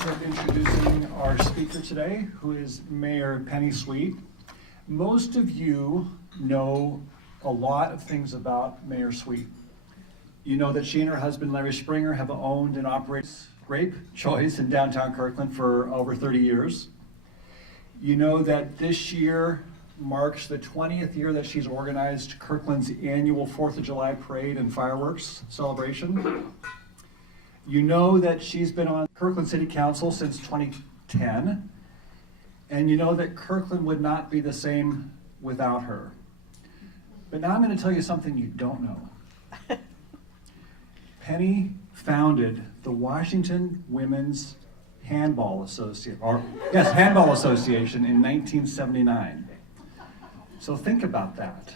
pleasure of introducing our speaker today, who is Mayor Penny Sweet. Most of you know a lot of things about Mayor Sweet. You know that she and her husband Larry Springer have owned and operated Grape Choice in downtown Kirkland for over 30 years. You know that this year marks the 20th year that she's organized Kirkland's annual 4th of July parade and fireworks celebration. You know that she's been on Kirkland City Council since 2010, and you know that Kirkland would not be the same without her. But now I'm going to tell you something you don't know. Penny founded the Washington Women's Handball Association in 1979. So think about that.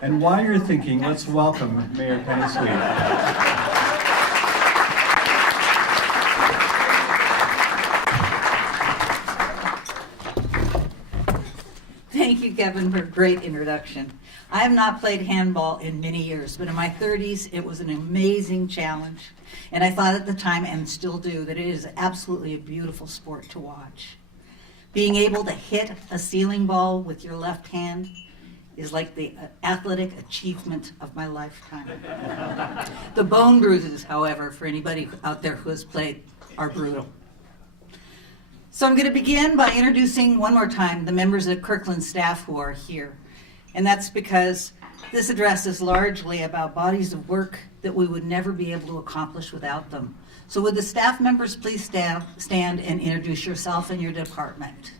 And while you're thinking, let's welcome Mayor Penny Sweet. Thank you, Kevin, for a great introduction. I have not played handball in many years, but in my 30s, it was an amazing challenge. And I thought at the time, and still do, that it is absolutely a beautiful sport to watch. Being able to hit a ceiling ball with your left hand is like the athletic achievement of my lifetime. The bone bruises, however, for anybody out there who has played, are brutal. So I'm going to begin by introducing one more time the members of Kirkland staff who are here. And that's because this address is largely about bodies of work that we would never be able to accomplish without them. So would the staff members please stand and introduce yourself and your department.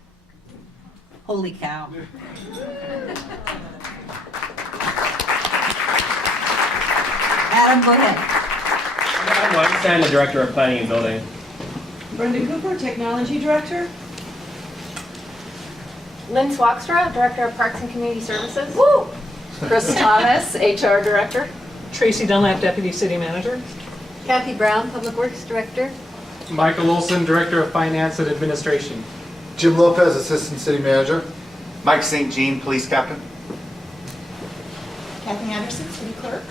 Holy cow. Adam, go ahead. I'm Wang, I'm the Director of Planning and Building. Brenda Cooper, Technology Director. Lynn Swakstra, Director of Parks and Community Services. Woo! Chris Thomas, HR Director. Tracy Dunlap, Deputy City Manager. Kathy Brown, Public Works Director. Michael Olson, Director of Finance and Administration. Jim Lopez, Assistant City Manager. Mike St. Jean, Police Captain. Kathy Anderson, City Clerk.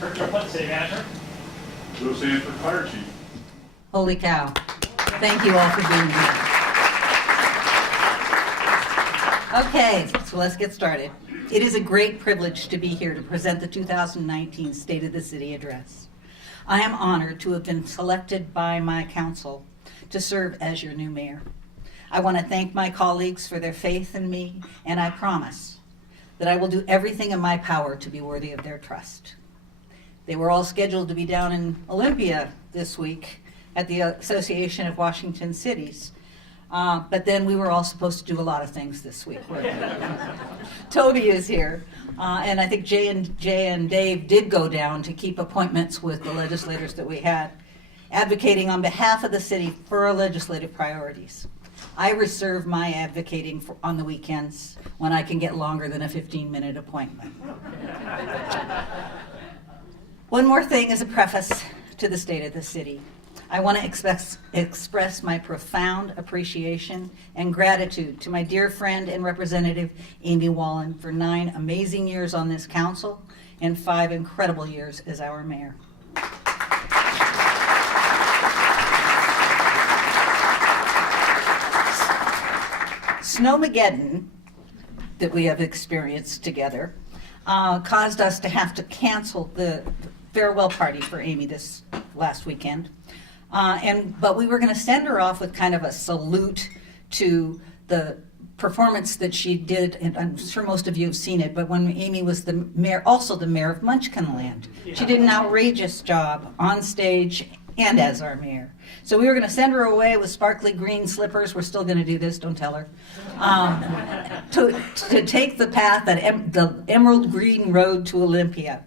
Kirk Kirkland, City Manager. Joe Sanford, Fire Chief. Holy cow. Thank you all for being here. Okay, so let's get started. It is a great privilege to be here to present the 2019 State of the City Address. I am honored to have been selected by my council to serve as your new mayor. I want to thank my colleagues for their faith in me, and I promise that I will do everything in my power to be worthy of their trust. They were all scheduled to be down in Olympia this week at the Association of Washington Cities. But then we were all supposed to do a lot of things this week. Toby is here, and I think Jay and Dave did go down to keep appointments with the legislators that we had, advocating on behalf of the city for our legislative priorities. I reserve my advocating on the weekends when I can get longer than a 15-minute appointment. One more thing as a preface to the state of the city. I want to express my profound appreciation and gratitude to my dear friend and representative, Amy Wallen, for 9 amazing years on this council and 5 incredible years as our mayor. Snowmageddon that we have experienced together caused us to have to cancel the farewell party for Amy this last weekend. But we were going to send her off with kind of a salute to the performance that she did, and I'm sure most of you have seen it, but when Amy was the mayor, also the mayor of Munchkinland. She did an outrageous job on stage and as our mayor. So we were going to send her away with sparkly green slippers. We're still going to do this, don't tell her. To take the path, the emerald green road to Olympia.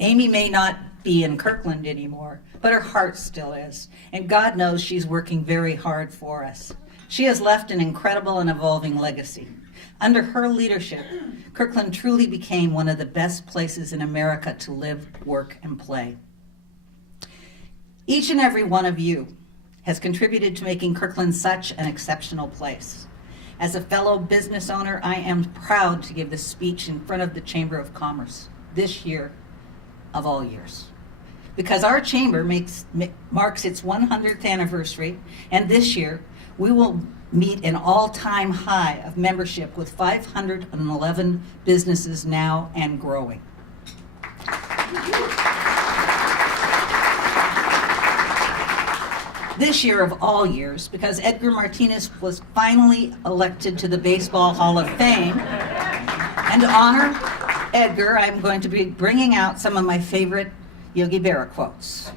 Amy may not be in Kirkland anymore, but her heart still is. And God knows she's working very hard for us. She has left an incredible and evolving legacy. Under her leadership, Kirkland truly became one of the best places in America to live, work, and play. Each and every one of you has contributed to making Kirkland such an exceptional place. As a fellow business owner, I am proud to give this speech in front of the Chamber of Commerce this year of all years. because our chamber marks its 100th anniversary, and this year we will meet an all-time high of membership with 511 businesses now and growing. This year of all years, because Edgar Martinez was finally elected to the Baseball Hall of Fame, and to honor Edgar, I'm going to be bringing out some of my favorite Yogi Berra quotes.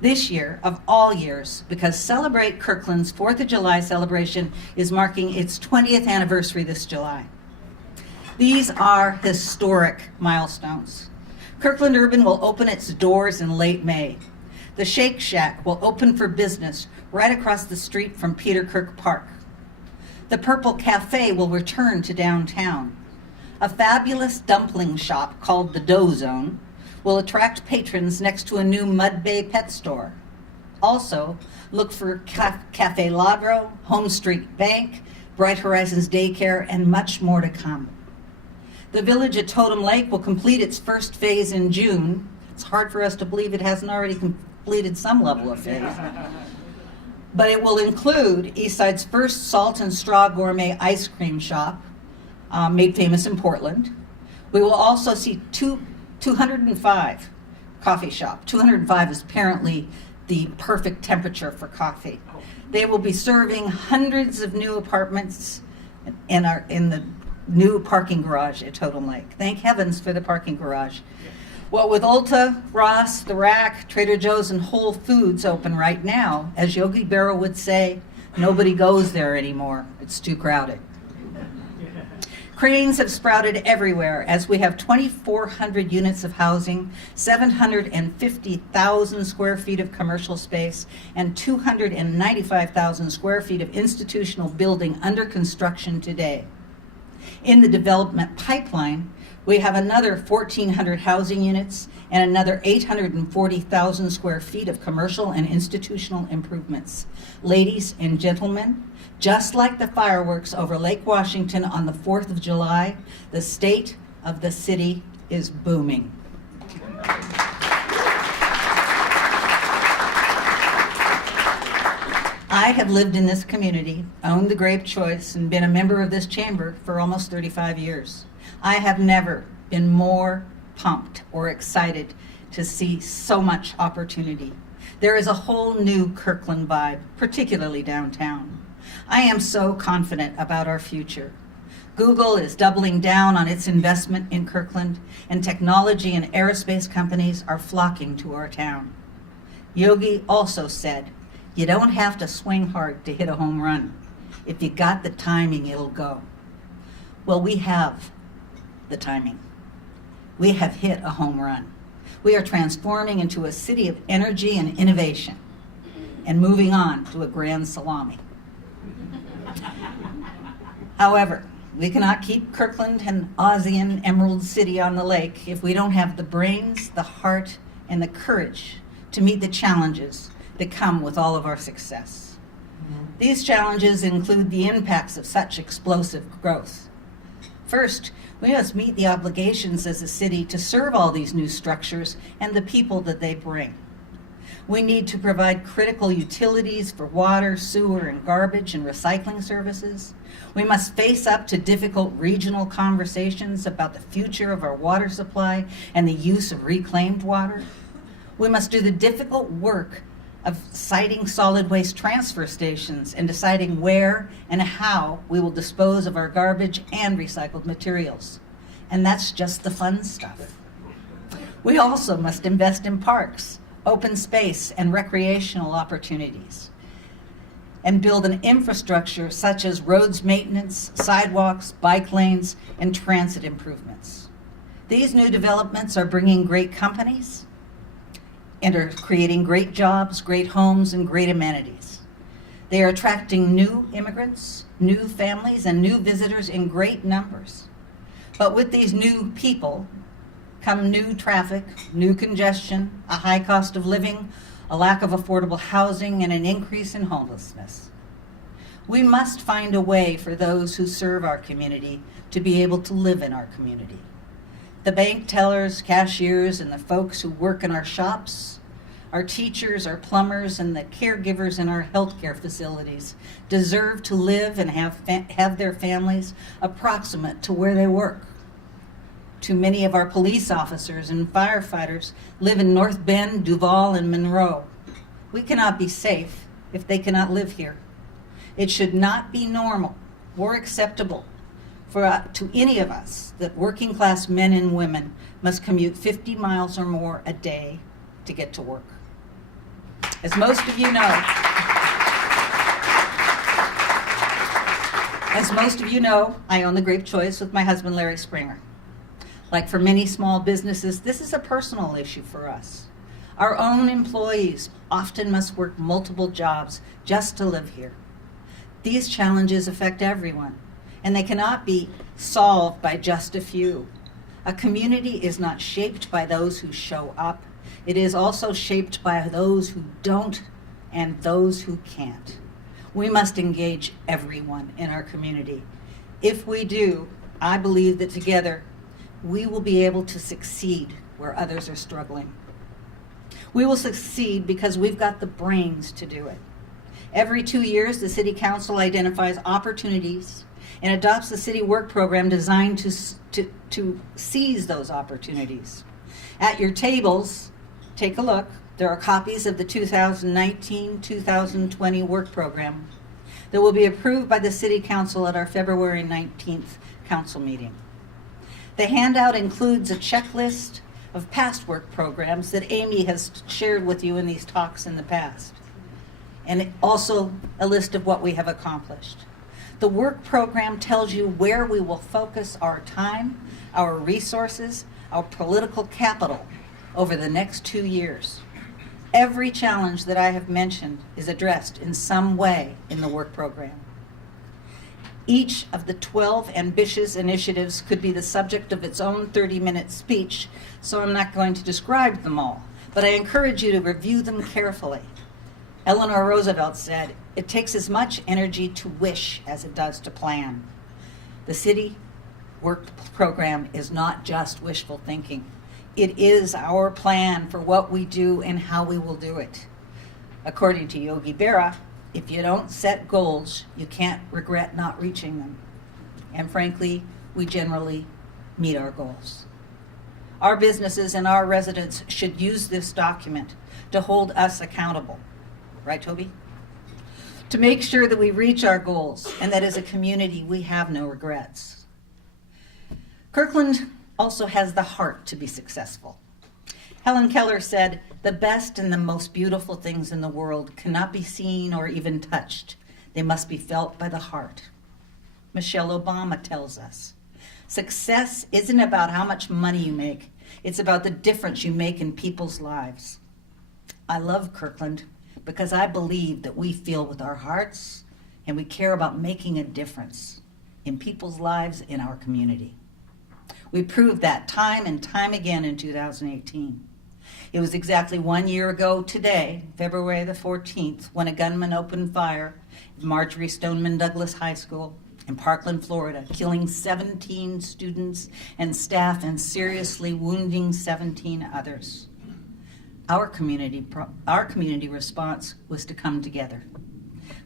This year of all years, because Celebrate Kirkland's 4th of July celebration is marking its 20th anniversary this July. These are historic milestones. Kirkland Urban will open its doors in late May. The Shake Shack will open for business right across the street from Peter Kirk Park. The Purple Cafe will return to downtown. A fabulous dumpling shop called the Dough Zone will attract patrons next to a new Mud Bay pet store. Also, look for Cafe Ladro, Home Street Bank, Bright Horizons Daycare, and much more to come. The Village at Totem Lake will complete its first phase in June. It's hard for us to believe it hasn't already completed some level of phase. But it will include Eastside's first salt and straw gourmet ice cream shop, made famous in Portland. We will also see 205 coffee shop. 205 is apparently the perfect temperature for coffee. They will be serving hundreds of new apartments in the new parking garage at Totem Lake. Thank heavens for the parking garage. Well, with Ulta, Ross, The Rack, Trader Joe's, and Whole Foods open right now, as Yogi Berra would say, nobody goes there anymore. It's too crowded. Cranes have sprouted everywhere as we have 2,400 units of housing, 750,000 square feet of commercial space, and 295,000 square feet of institutional building under construction today. In the development pipeline, we have another 1,400 housing units and another 840,000 square feet of commercial and institutional improvements. Ladies and gentlemen, just like the fireworks over Lake Washington on the 4th of July, the state of the city is booming. I have lived in this community, owned the Grape Choice, and been a member of this chamber for almost 35 years. I have never been more pumped or excited to see so much opportunity. There is a whole new Kirkland vibe, particularly downtown. I am so confident about our future. Google is doubling down on its investment in Kirkland, and technology and aerospace companies are flocking to our town. Yogi also said, "You don't have to swing hard to hit a home run. If you got the timing, it'll go." Well, we have the timing. We have hit a home run. We are transforming into a city of energy and innovation and moving on to a grand salami. However, we cannot keep Kirkland an Aussian Emerald City on the lake if we don't have the brains, the heart, and the courage to meet the challenges that come with all of our success. These challenges include the impacts of such explosive growth. First, we must meet the obligations as a city to serve all these new structures and the people that they bring. We need to provide critical utilities for water, sewer, and garbage and recycling services. We must face up to difficult regional conversations about the future of our water supply and the use of reclaimed water. We must do the difficult work of siting solid waste transfer stations and deciding where and how we will dispose of our garbage and recycled materials. And that's just the fun stuff. We also must invest in parks, open space, and recreational opportunities, and build an infrastructure such as roads maintenance, sidewalks, bike lanes, and transit improvements. These new developments are bringing great companies and are creating great jobs, great homes, and great amenities. They are attracting new immigrants, new families, and new visitors in great numbers. But with these new people come new traffic, new congestion, a high cost of living, a lack of affordable housing, and an increase in homelessness. We must find a way for those who serve our community to be able to live in our community. The bank tellers, cashiers, and the folks who work in our shops, our teachers, our plumbers, and the caregivers in our healthcare facilities deserve to live and have their families approximate to where they work. Too many of our police officers and firefighters live in North Bend, Duval, and Monroe. We cannot be safe if they cannot live here. It should not be normal or acceptable to any of us that working class men and women must commute 50 miles or more a day to get to work. As most of you know, I own the Grape Choice with my husband, Larry Springer. Like for many small businesses, this is a personal issue for us. Our own employees often must work multiple jobs just to live here. These challenges affect everyone, and they cannot be solved by just a few. A community is not shaped by those who show up. It is also shaped by those who don't and those who can't. We must engage everyone in our community. If we do, I believe that together we will be able to succeed where others are struggling. We will succeed because we've got the brains to do it. Every 2 years, the City Council identifies opportunities and adopts the city work program designed to seize those opportunities. At your tables, take a look. There are copies of the 2019-2020 work program that will be approved by the City Council at our February 19th council meeting. The handout includes a checklist of past work programs that Amy has shared with you in these talks in the past, and also a list of what we have accomplished. The work program tells you where we will focus our time, our resources, our political capital over the next 2 years. Every challenge that I have mentioned is addressed in some way in the work program. Each of the 12 ambitious initiatives could be the subject of its own 30-minute speech, so I'm not going to describe them all, but I encourage you to review them carefully. Eleanor Roosevelt said, "It takes as much energy to wish as it does to plan." The city work program is not just wishful thinking. It is our plan for what we do and how we will do it. According to Yogi Berra, if you don't set goals, you can't regret not reaching them. And frankly, we generally meet our goals. Our businesses and our residents should use this document to hold us accountable. Right, Toby? To make sure that we reach our goals and that as a community we have no regrets. Kirkland also has the heart to be successful. Helen Keller said, "The best and the most beautiful things in the world cannot be seen or even touched. They must be felt by the heart." Michelle Obama tells us, "Success isn't about how much money you make. It's about the difference you make in people's lives." I love Kirkland because I believe that we feel with our hearts and we care about making a difference in people's lives in our community. We proved that time and time again in 2018. It was exactly 1 year ago today, February the 14th, when a gunman opened fire at Marjorie Stoneman Douglas High School in Parkland, Florida, killing 17 students and staff and seriously wounding 17 others. Our community response was to come together.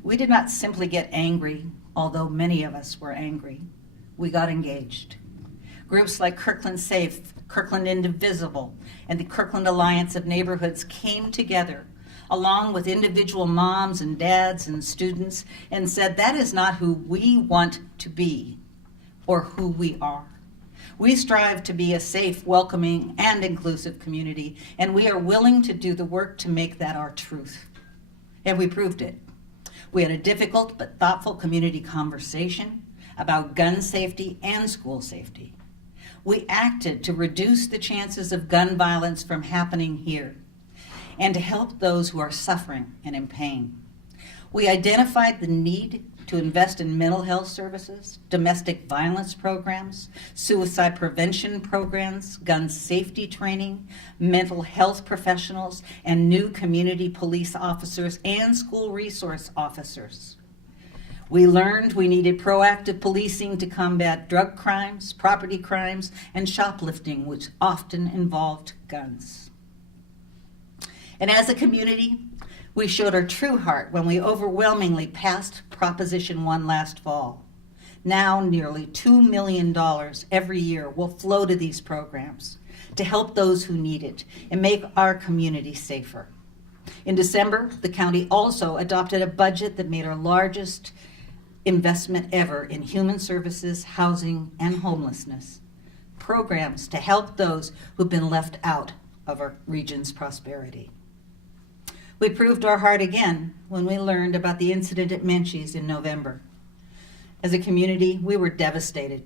We did not simply get angry, although many of us were angry. We got engaged. Groups like Kirkland Safe, Kirkland Indivisible, and the Kirkland Alliance of Neighborhoods came together, along with individual moms and dads and students, and said, that is not who we want to be or who we are. We strive to be a safe, welcoming, and inclusive community, and we are willing to do the work to make that our truth. And we proved it. We had a difficult but thoughtful community conversation about gun safety and school safety. We acted to reduce the chances of gun violence from happening here and to help those who are suffering and in pain. We identified the need to invest in mental health services, domestic violence programs, suicide prevention programs, gun safety training, mental health professionals, and new community police officers and school resource officers. We learned we needed proactive policing to combat drug crimes, property crimes, and shoplifting, which often involved guns. And as a community, we showed our true heart when we overwhelmingly passed Proposition 1 last fall. Now nearly $2 million every year will flow to these programs to help those who need it and make our community safer. In December, the county also adopted a budget that made our largest investment ever in human services, housing, and homelessness. Programs to help those who've been left out of our region's prosperity. We proved our heart again when we learned about the incident at Menchie's in November. As a community, we were devastated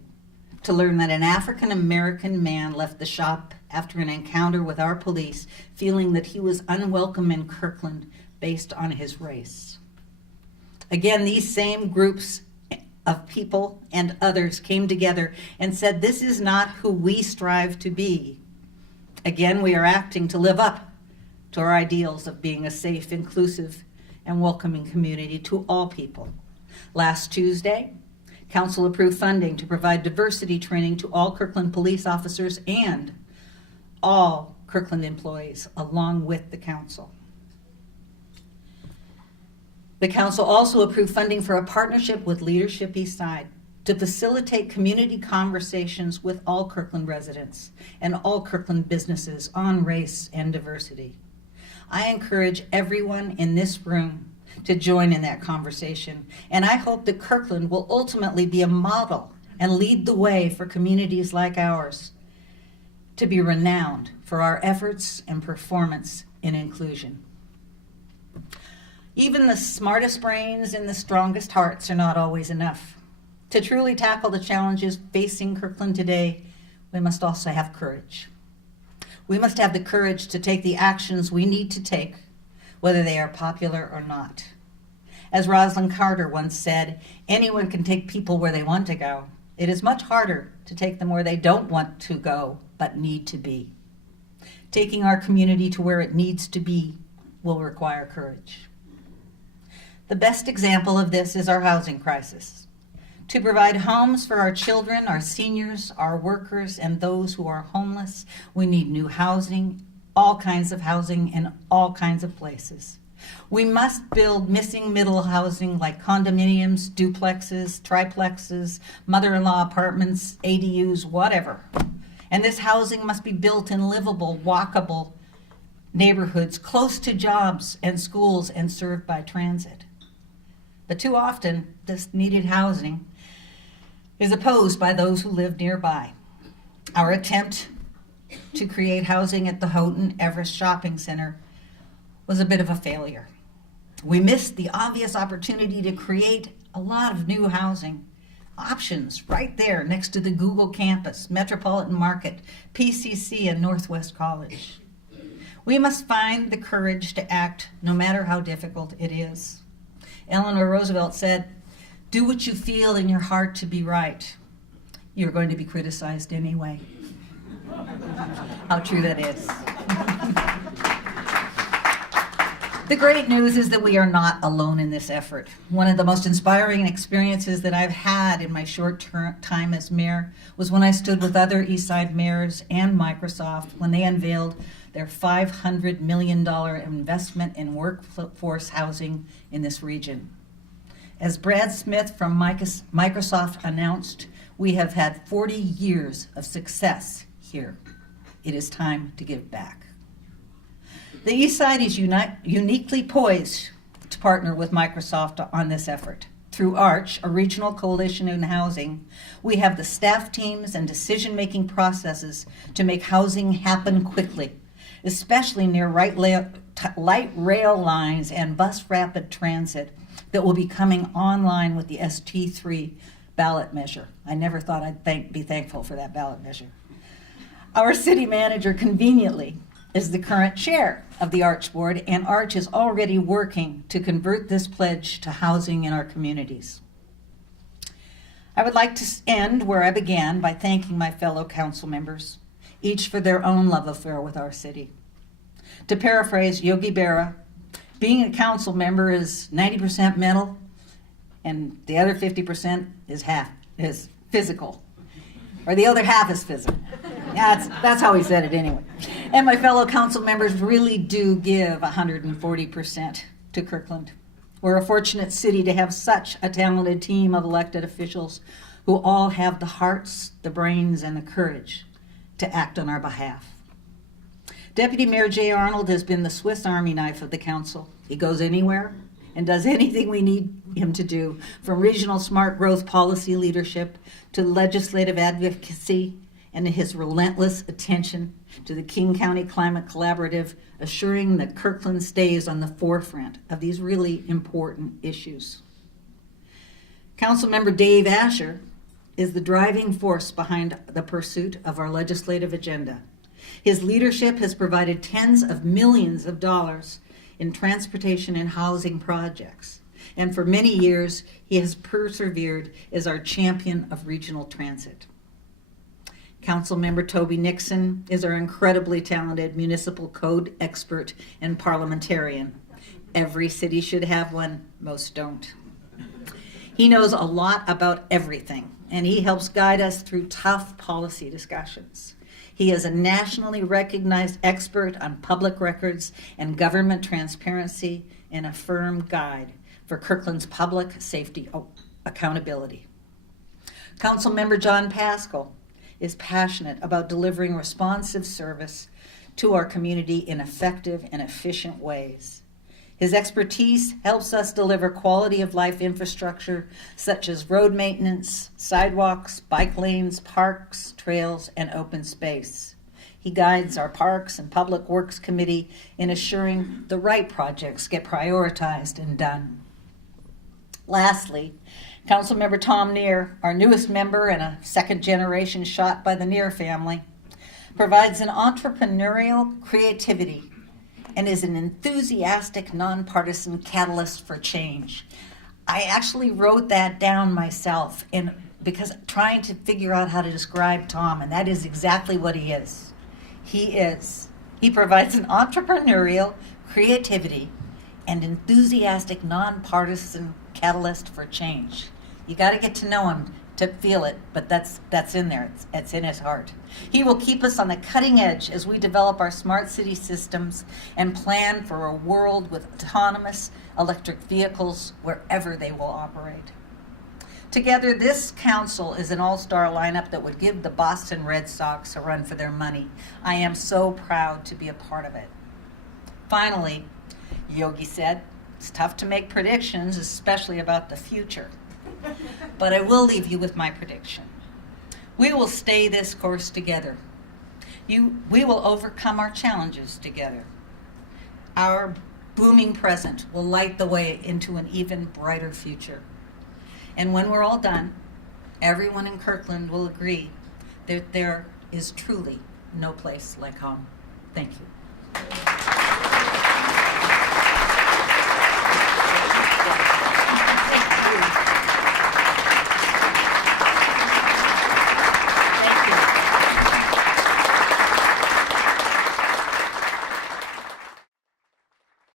to learn that an African-American man left the shop after an encounter with our police, feeling that he was unwelcome in Kirkland based on his race. Again, these same groups of people and others came together and said, this is not who we strive to be. Again, we are acting to live up to our ideals of being a safe, inclusive, and welcoming community to all people. Last Tuesday, Council approved funding to provide diversity training to all Kirkland police officers and all Kirkland employees, along with the council. The council also approved funding for a partnership with Leadership Eastside to facilitate community conversations with all Kirkland residents and all Kirkland businesses on race and diversity. I encourage everyone in this room to join in that conversation, and I hope that Kirkland will ultimately be a model and lead the way for communities like ours to be renowned for our efforts and performance in inclusion. Even the smartest brains and the strongest hearts are not always enough. To truly tackle the challenges facing Kirkland today, we must also have courage. We must have the courage to take the actions we need to take, whether they are popular or not. As Rosalind Carter once said, anyone can take people where they want to go. It is much harder to take them where they don't want to go, but need to be. Taking our community to where it needs to be will require courage. The best example of this is our housing crisis. To provide homes for our children, our seniors, our workers, and those who are homeless, we need new housing, all kinds of housing in all kinds of places. We must build missing middle housing like condominiums, duplexes, triplexes, mother-in-law apartments, ADUs, whatever. And this housing must be built in livable, walkable neighborhoods close to jobs and schools and served by transit. But too often, this needed housing is opposed by those who live nearby. Our attempt to create housing at the Houghton Everest Shopping Center was a bit of a failure. We missed the obvious opportunity to create a lot of new housing options right there next to the Google campus, Metropolitan Market, PCC, and Northwest College. We must find the courage to act no matter how difficult it is. Eleanor Roosevelt said, "Do what you feel in your heart to be right. You're going to be criticized anyway." How true that is. The great news is that we are not alone in this effort. One of the most inspiring experiences that I've had in my short time as mayor was when I stood with other Eastside mayors and Microsoft when they unveiled their $500 million investment in workforce housing in this region. As Brad Smith from Microsoft announced, we have had 40 years of success here. It is time to give back. The East Side is uniquely poised to partner with Microsoft on this effort. Through ARCH, a regional coalition in housing, we have the staff teams and decision-making processes to make housing happen quickly, especially near light rail lines and bus rapid transit that will be coming online with the ST3 ballot measure. I never thought I'd be thankful for that ballot measure. Our city manager conveniently is the current chair of the ARCH board, and ARCH is already working to convert this pledge to housing in our communities. I would like to end where I began by thanking my fellow council members, each for their own love affair with our city. To paraphrase Yogi Berra, being a council member is 90% mental And the other 50% is physical. Or the other half is physical. Yeah, that's how he said it anyway. And my fellow council members really do give 140% to Kirkland. We're a fortunate city to have such a talented team of elected officials who all have the hearts, the brains, and the courage to act on our behalf. Deputy Mayor Jay Arnold has been the Swiss Army knife of the council. He goes anywhere and does anything we need him to do, from regional smart growth policy leadership to legislative advocacy, and his relentless attention to the King County Climate Collaborative, assuring that Kirkland stays on the forefront of these really important issues. Councilmember Dave Asher is the driving force behind the pursuit of our legislative agenda. His leadership has provided tens of millions of dollars in transportation and housing projects, and for many years he has persevered as our champion of regional transit. Councilmember Toby Nixon is our incredibly talented municipal code expert and parliamentarian. Every city should have one, most don't. He knows a lot about everything, and he helps guide us through tough policy discussions. He is a nationally recognized expert on public records and government transparency and a firm guide for Kirkland's public safety accountability. Councilmember John Pascal is passionate about delivering responsive service to our community in effective and efficient ways. His expertise helps us deliver quality of life infrastructure such as road maintenance, sidewalks, bike lanes, parks, trails, and open space. He guides our Parks and Public Works Committee in assuring the right projects get prioritized and done. Lastly, Councilmember Tom Neer, our newest member and a second generation shot by the Neer family, provides an entrepreneurial creativity and is an enthusiastic, nonpartisan catalyst for change. I actually wrote that down myself because trying to figure out how to describe Tom, and that is exactly what he is. He provides an entrepreneurial creativity and enthusiastic, nonpartisan catalyst for change. You got to get to know him to feel it, but that's in there. It's in his heart. He will keep us on the cutting edge as we develop our smart city systems and plan for a world with autonomous electric vehicles wherever they will operate. Together, this council is an all-star lineup that would give the Boston Red Sox a run for their money. I am so proud to be a part of it. Finally, Yogi said, it's tough to make predictions, especially about the future. But I will leave you with my prediction. We will stay this course together. We will overcome our challenges together. Our booming present will light the way into an even brighter future. And when we're all done, everyone in Kirkland will agree that there is truly no place like home. Thank you.